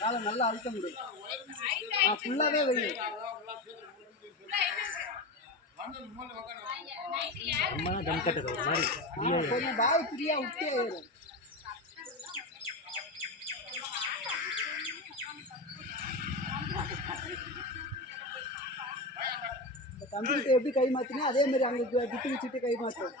காலை நல்லா அழுத்த முடியும். ஃபுல்லாவே வெயில். கொஞ்சம் பாய் ஃப்ரீயா விட்டே ஏறும். கம்ப்யூட்டர் எப்படி கை மாற்றினா அதே மாதிரி அங்கே விட்டு வச்சுட்டு கை மாற்றும்.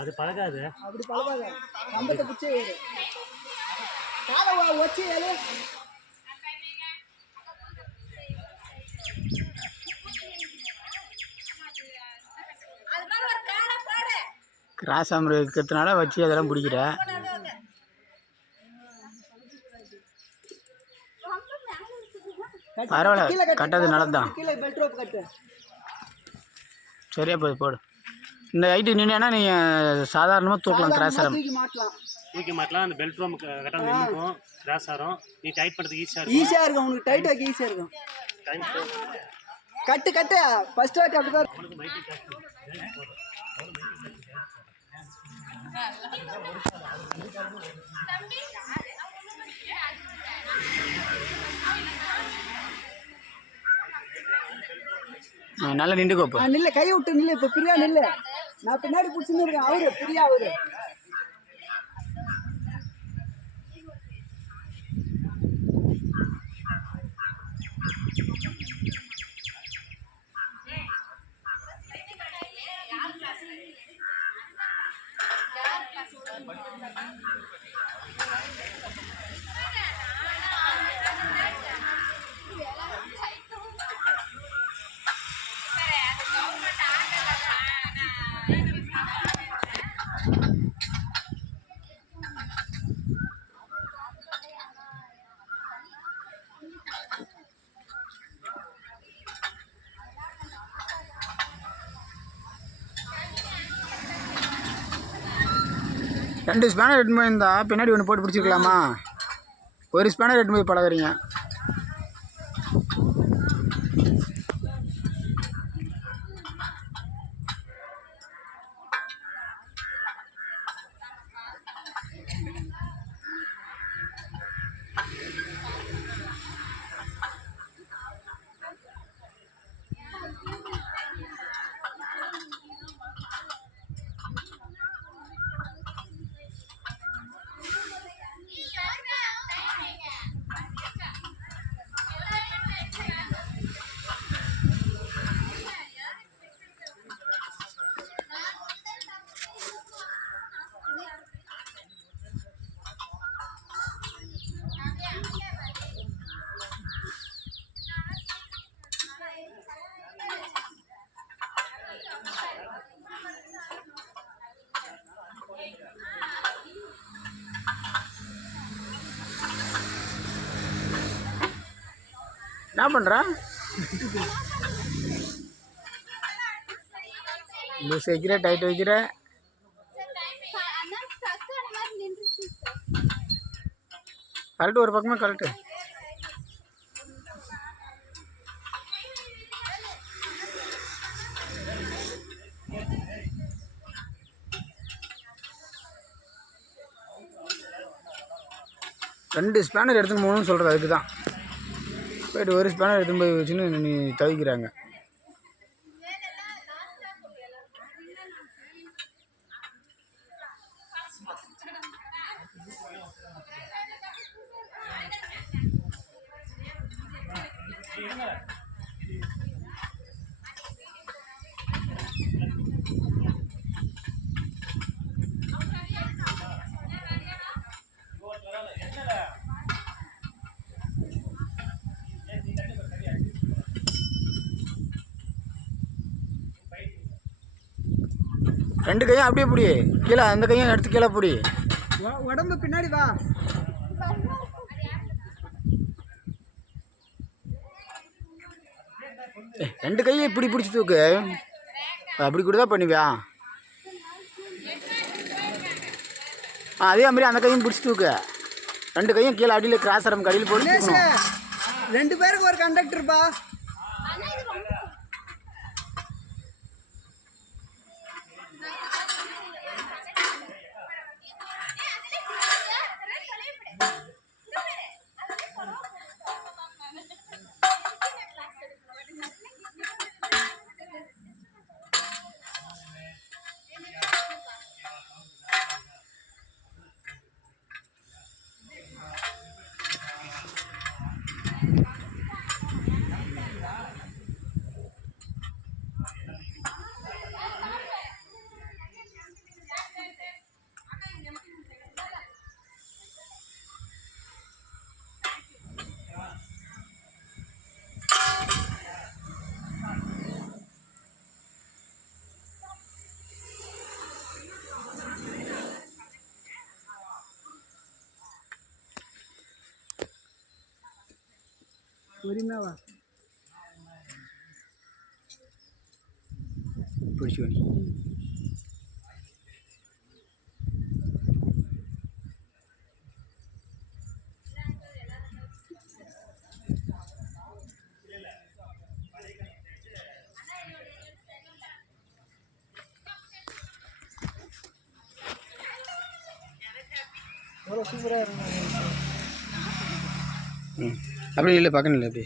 அது பழகாது. அப்படி பழகாது. கம்பத்தை பிடிச்சே ஏறு. காலை வச்சு ஏறு. கிராஸ் ஆம்பர் இருக்கிறதுனால வச்சு அதெல்லாம் பிடிக்கிற. பரவாயில்ல, கட்டது நல்லதுதான். சரியா போடு. இந்த ஹைட்டு நின்னா நீங்கள் சாதாரணமாக தூக்கலாம். கிராஸ் ஆரம் தூக்கி மாட்டலாம். அந்த பெல்ட் ரோம் கரெக்டாக நிற்கும். கிராஸ் ஆரம் நீ டைட் பண்ணுறதுக்கு ஈஸியாக இருக்கும். உங்களுக்கு டைட் வைக்க ஈஸியாக இருக்கும். கட்டு ஃபர்ஸ்ட் வாட்டி அப்படிதான். நல்லா நின்று கோப்பு. நில்ல, கை விட்டு நில்ல. இப்போ பிரியா நில்ல. நான் பின்னாடி பிடிச்சின்னு இருக்கேன். அவரு பிரியா அவரு. ரெண்டு ஸ்பேனர் எடுத்து போய் இருந்தால் பின்னாடி ஒன்று போட்டு பிடிச்சிருக்கலாமா? ஒரு ஸ்பேனர் எடுத்து போய் பழகுறீங்க. என்ன பண்ணுற? லூஸ் வைக்கிற, டைட் வைக்கிற. கரெக்டு, ஒரு பக்கமாக கரெக்டு. ரெண்டு ஸ்பேனர் எடுத்துன்னு போகணும்னு சொல்கிறது அதுக்கு தான். போய்ட்டு ஒரு ஸ்பேனர் எடுத்துன்னு போய் வச்சுன்னு நீ தவிக்கிறாங்க. ரெண்டு கையும் அப்படியே பிடி, கீழே அந்த கையும் எடுத்து கீழே பிடி. உடம்பு பின்னாடி வா. ரெண்டு கையும் இப்படி பிடிச்சி தூக்கு. அப்படி கூட தான் பண்ணுவியா? அதே மாதிரி அந்த கையும் பிடிச்சி தூக்கு. 2 கையும் கீழே அடியில் கிராஸ் ஆரம்பு அடியில் போட்டு தினேஷ் தூக்கணும். 2 பேருக்கு ஒரு கண்டக்டர்ப்பா. பொறுமையாக வா. பிடிச்சி நீ எவ்வளோ சூப்பராக இருக்கும். அப்படி இல்லை பார்க்கணும் இல்லை அப்படி